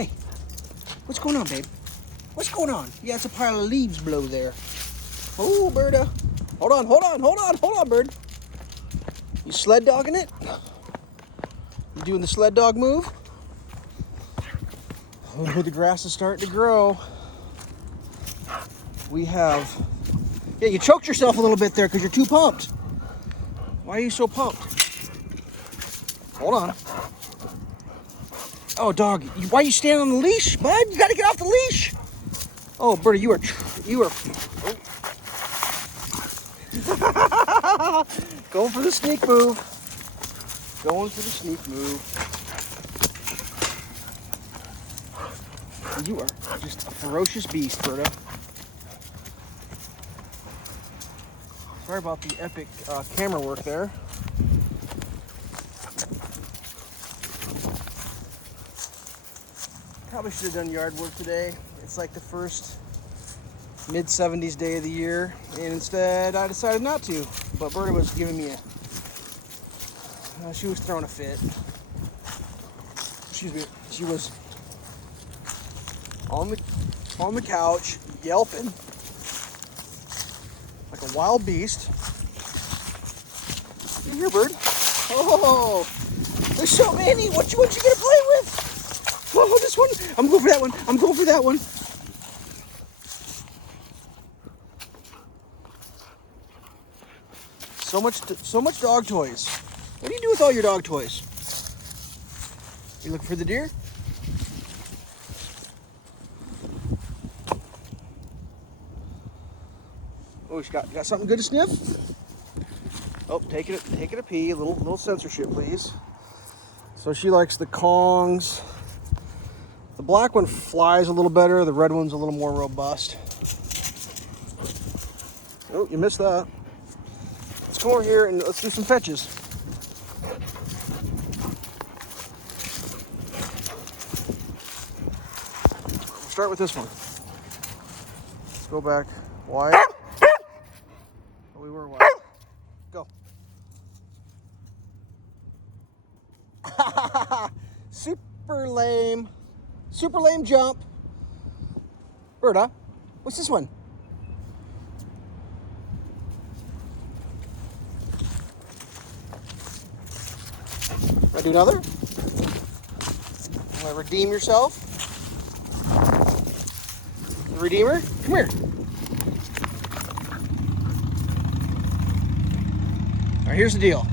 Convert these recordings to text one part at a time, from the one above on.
Hey, what's going on, babe? What's going on? Yeah, it's a pile of leaves below there. Oh, Birda. Hold on, bird. You sled dogging it? You doing the sled dog move? Oh, the grass is starting to grow. We have... Yeah, you choked yourself a little bit there because you're too pumped. Why are you so pumped? Hold on. Oh, dog, why are you standing on the leash, bud? You gotta get off the leash. Oh, Birda, you are... Going for the sneak move. Going for the sneak move. You are just a ferocious beast, Birda. Sorry about the epic camera work there. Probably should have done yard work today. It's like the first mid-70s day of the year, and instead I decided not to. But Birda was giving me she was throwing a fit. Excuse me. She was on the couch yelping like a wild beast. You here, bird? Oh, there's so many. What you gonna play with? Oh, this one. I'm going for that one. I'm going for that one. So much dog toys. What do you do with all your dog toys? You looking for the deer? Oh, you got something good to sniff? Oh, take it a pee. A little censorship, please. So she likes the Kongs. The black one flies a little better. The red one's a little more robust. Oh, you missed that. Let's come over here and let's do some fetches. We'll start with this one. Let's go back wide. Oh, we were wide. Go. Super lame jump. Birda, what's this one? Want to do another? Want to redeem yourself? The Redeemer? Come here. All right, here's the deal.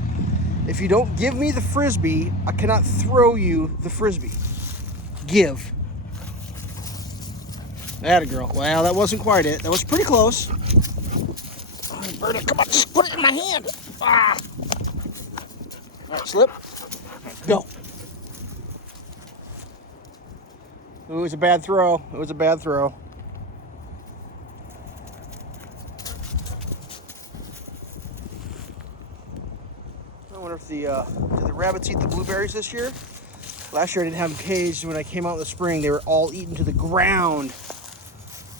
If you don't give me the Frisbee, I cannot throw you the Frisbee. Give. Atta girl. Well, that wasn't quite it. That was pretty close. All right, Birda, come on, just put it in my hand. Ah. All right, slip. Go. It was a bad throw. It was a bad throw. I wonder if did the rabbits eat the blueberries this year? Last year I didn't have them caged. When I came out in the spring, they were all eaten to the ground.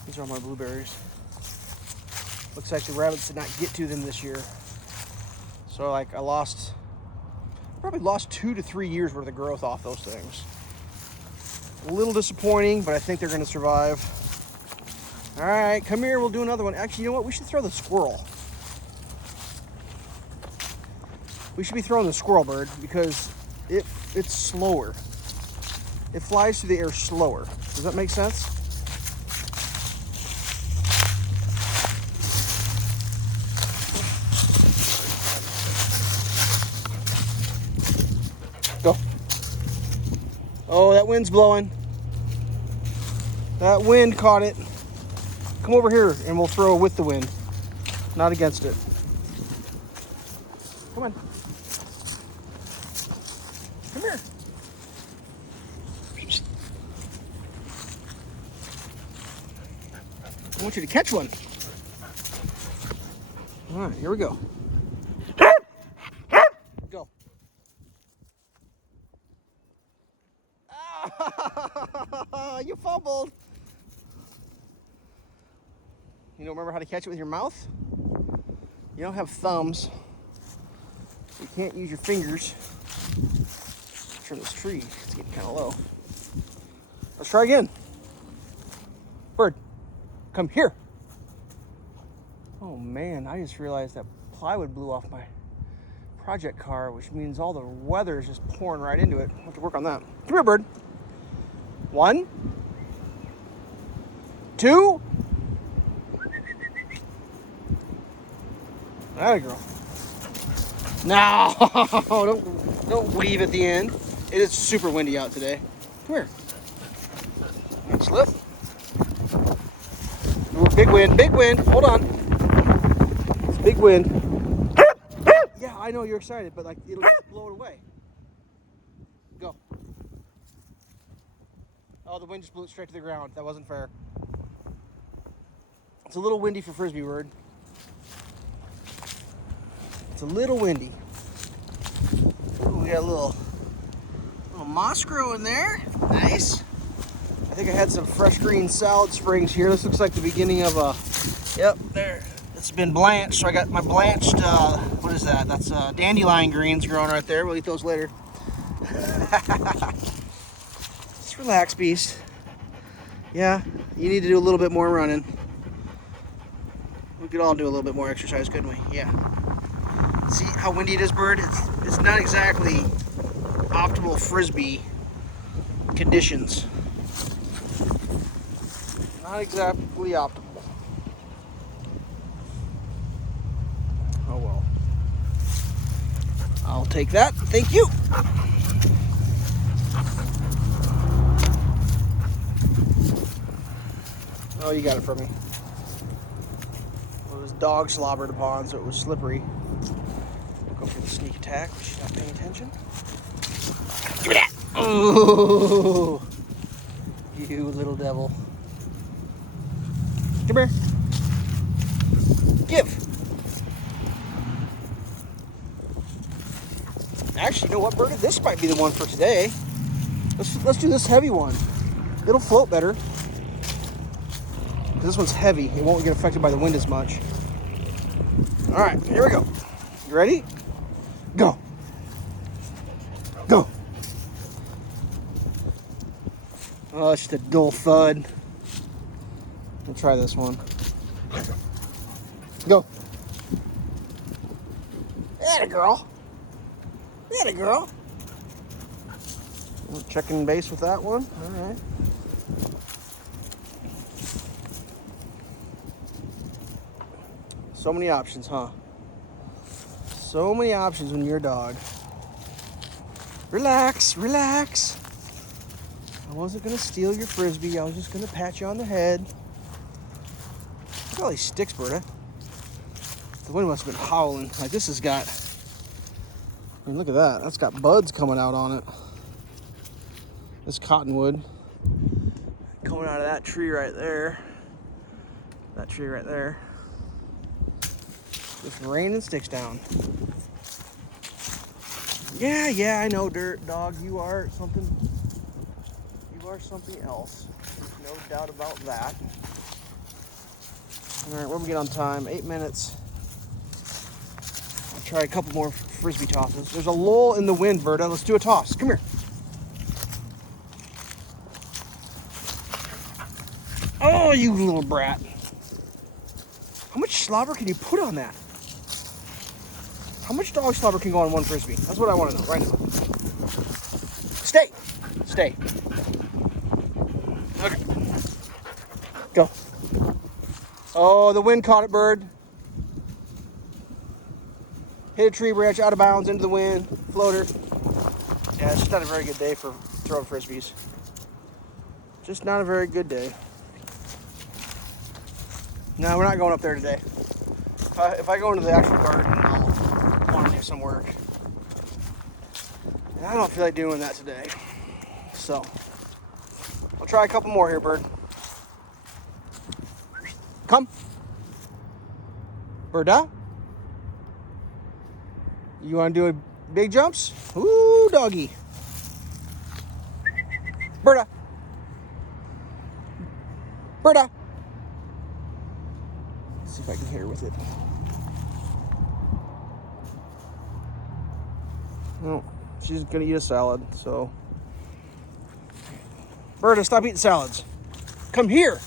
These are all my blueberries. Looks like the rabbits did not get to them this year. So like I probably lost 2 to 3 years worth of growth off those things. A little disappointing, but I think they're gonna survive. All right, come here, we'll do another one. Actually, you know what? We should throw the squirrel. We should be throwing the squirrel, bird, because it's slower. It flies through the air slower. Does that make sense? Go. Oh, that wind's blowing. That wind caught it. Come over here and we'll throw with the wind, not against it. Come on. Come here. I want you to catch one. All right, here we go. Go. Ah, you fumbled. You don't remember how to catch it with your mouth? You don't have thumbs. You can't use your fingers. Turn this tree. It's getting kind of low. Let's try again. Bird, come here. Oh man, I just realized that plywood blew off my project car, which means all the weather is just pouring right into it. I'll have to work on that. Come here, Bird. 1, 2. Atta girl. No, don't weave at the end. It is super windy out today. Come here. Slip. Ooh, big wind, big wind. Hold on. It's big wind. Yeah, I know you're excited, but like it'll just blow it away. Go. Oh, the wind just blew it straight to the ground. That wasn't fair. It's a little windy for Frisbee, Bird. It's a little windy. Ooh, we got a little moss growing there. Nice. I think I had some fresh green salad springs here. This looks like the beginning of a, yep, there. It's been blanched, so I got my blanched, what is that? That's dandelion greens growing right there. We'll eat those later. Just relax, beast. Yeah, you need to do a little bit more running. We could all do a little bit more exercise, couldn't we? Yeah. See how windy it is, Bird? It's not exactly optimal Frisbee conditions. Not exactly optimal. Oh well. I'll take that. Thank you. Oh, you got it from me. Well, it was dog slobbered upon, so it was slippery. Go for the sneak attack. She's not paying attention. Give me that. Oh, you little devil. Come here. Give. Actually, you know what, Birda? This might be the one for today. Let's do this heavy one. It'll float better. This one's heavy. It won't get affected by the wind as much. All right, here we go. You ready? Go. Go. Oh, it's just a dull thud. We'll try this one. Go. Atta girl. Atta girl. Checking base with that one. All right. So many options, huh? So many options when you're a dog. Relax, relax. I wasn't gonna steal your Frisbee. I was just gonna pat you on the head. Look at all these sticks, Birda. The wind must have been howling. Like this has got, I mean, look at that. That's got buds coming out on it. This cottonwood coming out of that tree right there. That tree right there. Just raining sticks down. Yeah, I know, dirt dog. You are something. You are something else. There's no doubt about that. All right, where do we get on time? 8 minutes. I'll try a couple more Frisbee tosses. There's a lull in the wind, Birda. Let's do a toss. Come here. Oh, you little brat. How much slobber can you put on that? How much dog slobber can go on one Frisbee? That's what I want to know right now. Stay. Stay. Okay. Go. Oh, the wind caught it, Bird. Hit a tree branch out of bounds into the wind. Floater. Yeah, it's just not a very good day for throwing Frisbees. Just not a very good day. No, we're not going up there today. If I go into the actual garden, I'll want to do some work. And I don't feel like doing that today. So, I'll try a couple more here, Bird. Come. Birda. You want to do big jumps? Ooh, doggy. Birda. Birda. Let's see if I can hit her with it. No, she's gonna eat a salad, so Birda, stop eating salads. Come here.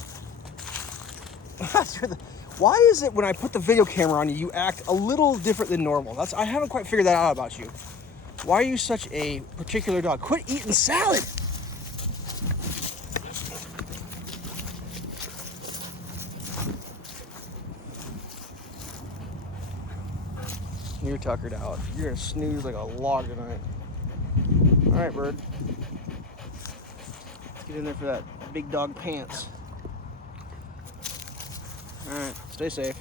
Why is it when I put the video camera on you, you act a little different than normal? I haven't quite figured that out about you. Why are you such a particular dog? Quit eating salad. You're tuckered out. You're gonna snooze like a log tonight. All right, Bird. Let's get in there for that big dog pants. All right, stay safe.